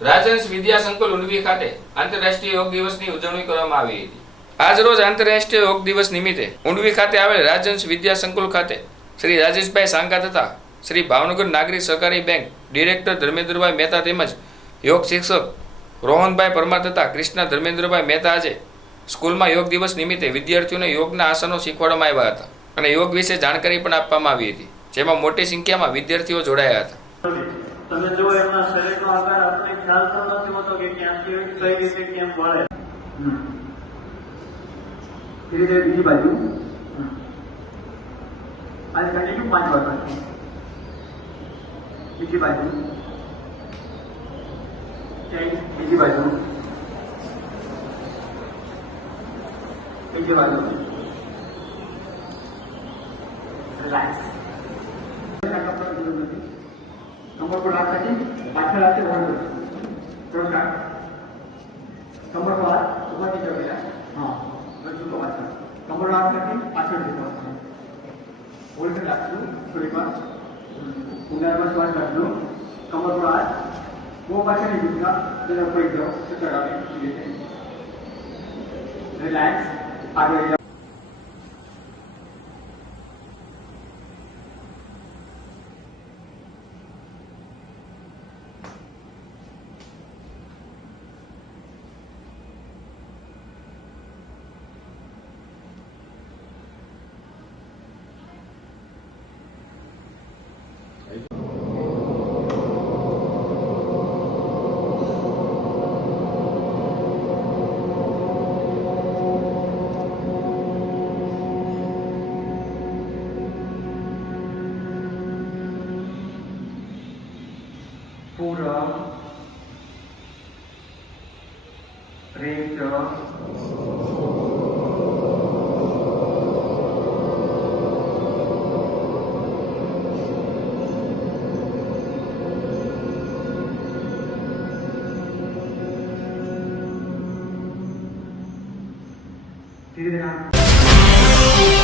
રાજહંસ વિદ્યા સંકુલ ઉંડવી ખાતે આંતરરાષ્ટ્રીય યોગ દિવસની ઉજવણી કરવામાં આવી હતી। આજ રોજ આંતરરાષ્ટ્રીય યોગ દિવસ નિમિત્તે ઉંડવી ખાતે આવેલ રાજહંસ વિદ્યા સંકુલ ખાતે શ્રી રાજેશભાઈ સાંગા તથા શ્રી ભાવનગર નાગરિક સહકારી બેંક ડિરેક્ટર ધર્મેન્દ્રભાઈ મહેતા તેમજ યોગ શિક્ષક રોહનભાઈ પરમાર તથા કૃષ્ણા ધર્મેન્દ્રભાઈ મહેતા આજે સ્કૂલમાં યોગ દિવસ નિમિત્તે વિદ્યાર્થીઓને યોગના આસનો શીખવાડવામાં આવ્યા હતા અને યોગ વિશે જાણકારી પણ આપવામાં આવી હતી, જેમાં મોટી સંખ્યામાં વિદ્યાર્થીઓ જોડાયા હતા। તમે જો એમના શરીરનો આકાર આપણે ખ્યાલ પણ નથી હોતો કે ક્યાંથી કઈ રીતે કેમ વળે। ધીરે ધીરે બીજી બાજુ આ કન્ટિન્યુ 5 વાર કરશું। બીજી બાજુ બીજી બાજુ બીજી બાજુ રિલેક્સ। कमर को लाख करके पाछड़ आते होल्ड थोड़ा सा कमर को हाथ ऊपर की तरफ है। हाँ बच्चों को पाछड़ कमर लाख करके पाछड़ देखो होल्ड कर रखो थोड़ी बार उंगलियों में श्वास रख लो। कमर को हाथ वो पाछड़ नहीं दिखा जरा ऊपर जाओ तो चढ़ा ले धीरे से रिलैक्स आगे पूरा रेट धीरे धीरे